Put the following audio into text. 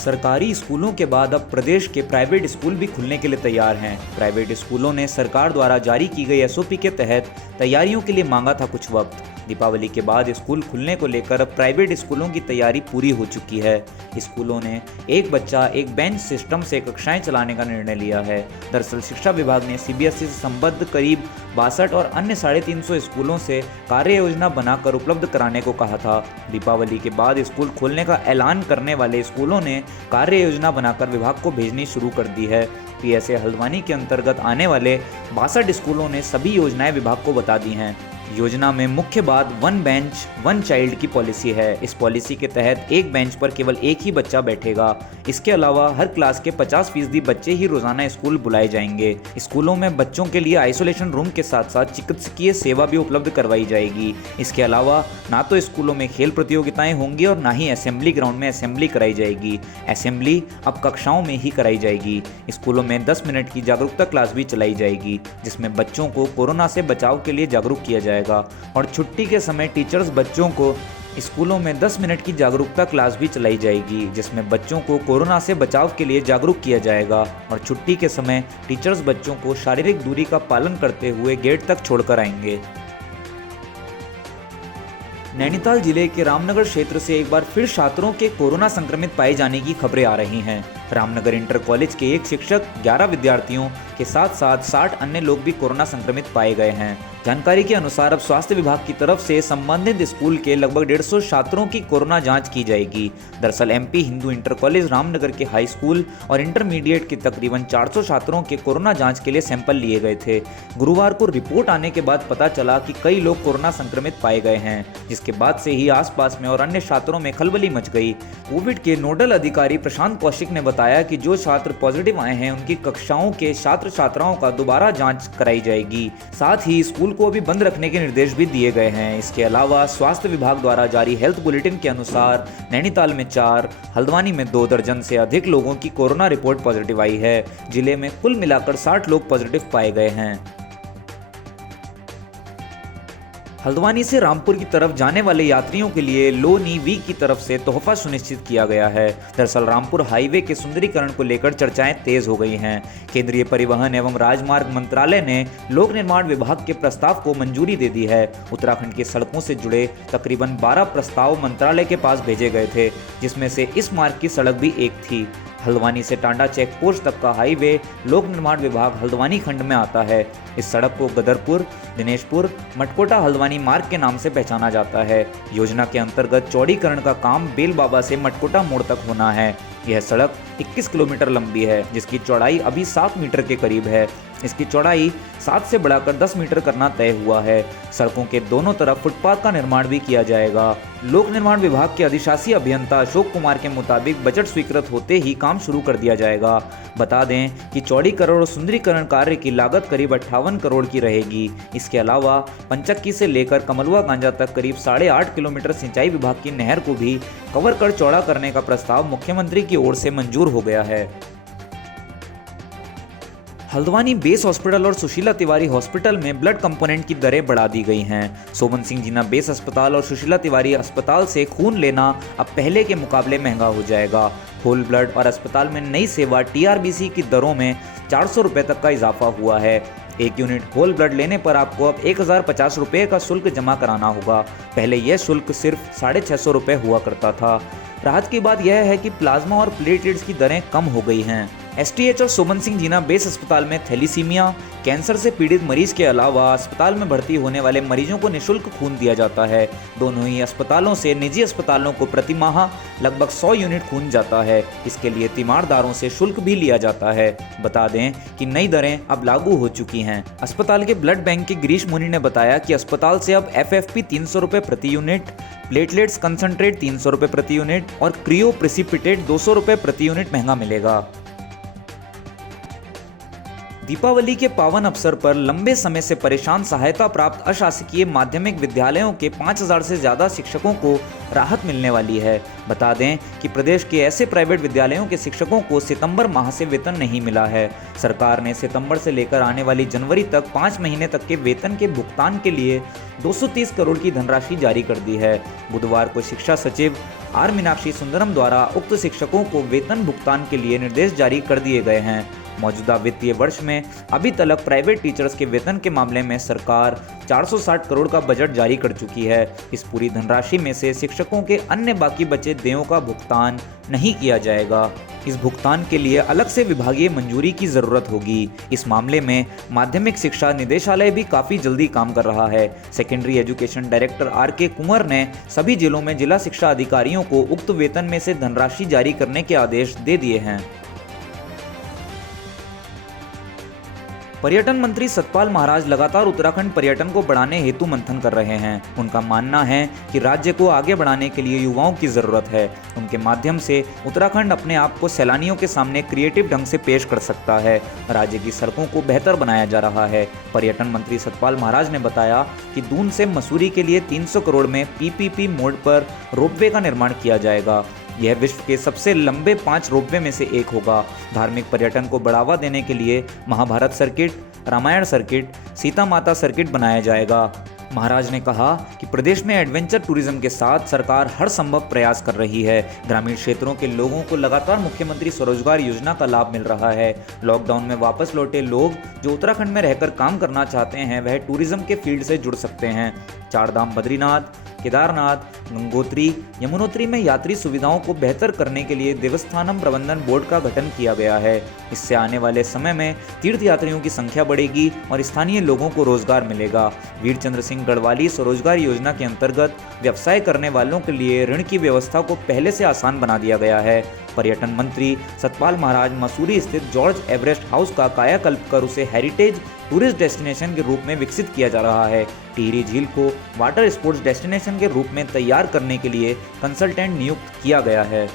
सरकारी स्कूलों के बाद अब प्रदेश के प्राइवेट स्कूल भी खुलने के लिए तैयार हैं। प्राइवेट स्कूलों ने सरकार द्वारा जारी की गई एसओपी के तहत तैयारियों के लिए मांगा था कुछ वक्त। दीपावली के बाद स्कूल खुलने को लेकर अब प्राइवेट स्कूलों की तैयारी पूरी हो चुकी है। स्कूलों ने एक बच्चा एक बेंच सिस्टम से कक्षाएं चलाने का निर्णय लिया है। दरअसल शिक्षा विभाग ने सीबीएसई से संबद्ध करीब 62 और अन्य 350 स्कूलों से कार्य योजना बनाकर उपलब्ध कराने को कहा था। दीपावली के बाद स्कूल खोलने का ऐलान करने वाले स्कूलों ने कार्य योजना बनाकर विभाग को भेजनी शुरू कर दी है। पीएसए हल्द्वानी के अंतर्गत आने वाले 62 स्कूलों ने सभी योजनाएं विभाग को बता दी हैं। योजना में मुख्य बात वन बेंच वन चाइल्ड की पॉलिसी है। इस पॉलिसी के तहत एक बेंच पर केवल एक ही बच्चा बैठेगा। इसके अलावा हर क्लास के 50% बच्चे ही रोजाना स्कूल बुलाए जाएंगे। स्कूलों में बच्चों के लिए आइसोलेशन रूम के साथ साथ चिकित्सकीय सेवा भी उपलब्ध करवाई जाएगी। इसके अलावा ना तो स्कूलों में खेल प्रतियोगिताएं होंगी और ना ही असेंबली ग्राउंड में असेंबली कराई जाएगी। असेंबली अब कक्षाओं में ही कराई जाएगी। स्कूलों में 10 मिनट की जागरूकता क्लास भी चलाई जाएगी, जिसमें बच्चों को कोरोना से बचाव के लिए जागरूक किया जाएगा। और छुट्टी के समय टीचर्स बच्चों को स्कूलों में 10 मिनट की जागरूकता क्लास भी चलाई जाएगी, जिसमें बच्चों को कोरोना से बचाव के लिए जागरूक किया जाएगा। और छुट्टी के समय टीचर्स बच्चों को शारीरिक दूरी का पालन करते हुए गेट तक छोड़कर आएंगे। नैनीताल जिले के रामनगर क्षेत्र से एक बार फिर छात्रों के कोरोना संक्रमित पाए जाने की खबरें आ रही हैं। रामनगर इंटर कॉलेज के एक शिक्षक 11 विद्यार्थियों के साथ साथ 60 अन्य लोग भी कोरोना संक्रमित पाए गए हैं। जानकारी के अनुसार अब स्वास्थ्य विभाग की तरफ से संबंधित स्कूल के लगभग 150 छात्रों की कोरोना जांच की जाएगी। दरअसल MP Hindu inter college Ramnagar के हाई स्कूल और इंटरमीडिएट के तकरीबन 400 छात्रों के कोरोना जांच के लिए सैंपल लिए गए थे। गुरुवार को रिपोर्ट आने के बाद पता चला कि कई लोग कोरोना संक्रमित पाए गए हैं, जिसके बाद से ही आसपास में और अन्य छात्रों में खलबली मच गई। कोविड के नोडल अधिकारी प्रशांत कौशिक ने बताया कि जो छात्र पॉजिटिव आए हैं उनकी कक्षाओं के छात्र छात्राओं का दोबारा जांच कराई जाएगी। साथ ही स्कूल को अभी बंद रखने के निर्देश भी दिए गए हैं। इसके अलावा स्वास्थ्य विभाग द्वारा जारी हेल्थ बुलेटिन के अनुसार नैनीताल में 4, हल्द्वानी में 2 दर्जन से अधिक लोगों की कोरोना रिपोर्ट पॉजिटिव आई है। जिले में कुल मिलाकर 60 लोग पॉजिटिव पाए गए हैं। हल्द्वानी से रामपुर की तरफ जाने वाले यात्रियों के लिए लो नीवी की तरफ से तोहफा सुनिश्चित किया गया है। दरअसल रामपुर हाईवे के सुंदरीकरण को लेकर चर्चाएं तेज हो गई हैं। केंद्रीय परिवहन एवं राजमार्ग मंत्रालय ने लोक निर्माण विभाग के प्रस्ताव को मंजूरी दे दी है। उत्तराखंड की सड़कों से जुड़े तकरीबन 12 प्रस्ताव मंत्रालय के पास भेजे गए थे, जिसमें से इस मार्ग की सड़क भी एक थी। हल्द्वानी से टांडा चेक पोस्ट तक का हाईवे लोक निर्माण विभाग हल्द्वानी खंड में आता है। इस सड़क को गदरपुर, दिनेशपुर, मटकोटा हल्द्वानी मार्ग के नाम से पहचाना जाता है। योजना के अंतर्गत चौड़ीकरण का काम बेल बाबा से मटकोटा मोड़ तक होना है। यह सड़क 21 किलोमीटर लंबी है, जिसकी चौड़ाई अभी 7 मीटर के करीब है। इसकी चौड़ाई 7 से बढ़ाकर 10 मीटर करना तय हुआ है। सड़कों के दोनों तरफ फुटपाथ का निर्माण भी किया जाएगा। लोक निर्माण विभाग के अधिशासी अभियंता अशोक कुमार के मुताबिक बजट स्वीकृत होते ही काम शुरू कर दिया जाएगा। बता दें कि चौड़ीकरण और सुंदरीकरण कार्य की लागत करीब 58 करोड़ की रहेगी। इसके अलावा पंचक्की से लेकर कमलुआ गांजा तक करीब 8.5 किलोमीटर सिंचाई विभाग की नहर को भी कवर कर चौड़ा करने का प्रस्ताव मुख्यमंत्री की ओर से मंजूर हो गया है। हल्द्वानी बेस हॉस्पिटल और सुशीला तिवारी हॉस्पिटल में ब्लड कंपोनेंट की दरें बढ़ा दी गई हैं। सोबन सिंह जीना बेस अस्पताल और सुशीला तिवारी अस्पताल से खून लेना अब पहले के मुकाबले महंगा हो जाएगा। होल ब्लड और अस्पताल में नई सेवा टीआरबीसी की दरों में 400 रुपये तक का इजाफा हुआ है। 1 यूनिट होल ब्लड लेने पर आपको अब 1050 रुपये का शुल्क जमा कराना होगा। पहले यह शुल्क सिर्फ 650 रुपये हुआ करता था। राहत की बात यह है कि प्लाज्मा और प्लेटलेट्स की दरें कम हो गई हैं। एसटीएच और सोबन सिंह जीना बेस अस्पताल में थैलीसीमिया, कैंसर से पीड़ित मरीज के अलावा अस्पताल में भर्ती होने वाले मरीजों को निःशुल्क खून दिया जाता है। दोनों ही अस्पतालों से निजी अस्पतालों को प्रति माह लगभग 100 यूनिट खून जाता है। इसके लिए तीमारदारों से शुल्क भी लिया जाता है। बता दें कि नई दरें अब लागू हो चुकी हैं। अस्पताल के ब्लड बैंक के गिरीश मुनि ने बताया कि अस्पताल से अब FFP 300 रुपये प्रति यूनिट, प्लेटलेट्स कंसंट्रेट 300 रुपये प्रति यूनिट और क्रियो प्रेसिपिटेट 200 रुपये प्रति यूनिट महंगा मिलेगा। दीपावली के पावन अवसर पर लंबे समय से परेशान सहायता प्राप्त अशासकीय माध्यमिक विद्यालयों के 5000 से ज्यादा शिक्षकों को राहत मिलने वाली है। बता दें कि प्रदेश के ऐसे प्राइवेट विद्यालयों के शिक्षकों को सितंबर माह से वेतन नहीं मिला है। सरकार ने सितंबर से लेकर आने वाली जनवरी तक 5 महीने तक के वेतन के भुगतान के लिए 230 करोड़ की धनराशि जारी कर दी है। बुधवार को शिक्षा सचिव आर मीनाक्षी सुंदरम द्वारा उक्त शिक्षकों को वेतन भुगतान के लिए निर्देश जारी कर दिए गए हैं। मौजूदा वित्तीय वर्ष में अभी तक प्राइवेट टीचर्स के वेतन के मामले में सरकार 460 करोड़ का बजट जारी कर चुकी है। इस पूरी धनराशि में से शिक्षकों के अन्य बाकी बचे देयों का भुगतान नहीं किया जाएगा। इस भुगतान के लिए अलग से विभागीय मंजूरी की जरूरत होगी। इस मामले में माध्यमिक शिक्षा निदेशालय भी काफी जल्दी काम कर रहा है। Secondary education director R K. Kunwar ने सभी जिलों में जिला शिक्षा अधिकारियों को उक्त वेतन में से धनराशि जारी करने के आदेश दे दिए हैं। पर्यटन मंत्री सतपाल महाराज लगातार उत्तराखंड पर्यटन को बढ़ाने हेतु मंथन कर रहे हैं। उनका मानना है कि राज्य को आगे बढ़ाने के लिए युवाओं की जरूरत है। उनके माध्यम से उत्तराखंड अपने आप को सैलानियों के सामने क्रिएटिव ढंग से पेश कर सकता है। राज्य की सड़कों को बेहतर बनाया जा रहा है। पर्यटन मंत्री सतपाल महाराज ने बताया कि दून से मसूरी के लिए 300 करोड़ में PPP मोड पर रोपवे का निर्माण किया जाएगा। यह विश्व के सबसे लंबे 5 रोपवे में से एक होगा। धार्मिक पर्यटन को बढ़ावा देने के लिए महाभारत सर्किट, रामायण सर्किट, सीता माता सर्किट बनाया जाएगा। महाराज ने कहा कि प्रदेश में एडवेंचर टूरिज्म के साथ सरकार हर संभव प्रयास कर रही है। ग्रामीण क्षेत्रों के लोगों को लगातार मुख्यमंत्री स्वरोजगार योजना का लाभ मिल रहा है। लॉकडाउन में वापस लौटे लोग जो उत्तराखंड में रहकर काम करना चाहते हैं वह टूरिज्म के फील्ड से जुड़ सकते हैं। चारधाम बद्रीनाथ, केदारनाथ, गंगोत्री, यमुनोत्री में यात्री सुविधाओं को बेहतर करने के लिए देवस्थानम प्रबंधन बोर्ड का गठन किया गया है। इससे आने वाले समय में तीर्थ यात्रियों की संख्या बढ़ेगी और स्थानीय लोगों को रोजगार मिलेगा। वीर चंद्र सिंह गढ़वाली स्वरोजगार योजना के अंतर्गत व्यवसाय करने वालों के लिए ऋण की व्यवस्था को पहले से आसान बना दिया गया है। पर्यटन मंत्री सतपाल महाराज मसूरी स्थित जॉर्ज एवरेस्ट हाउस का कायाकल्प कर उसे हेरिटेज टूरिस्ट डेस्टिनेशन के रूप में विकसित किया जा रहा है। टिहरी झील को वाटर स्पोर्ट्स डेस्टिनेशन के रूप में तैयार करने के लिए कंसल्टेंट नियुक्त किया गया है।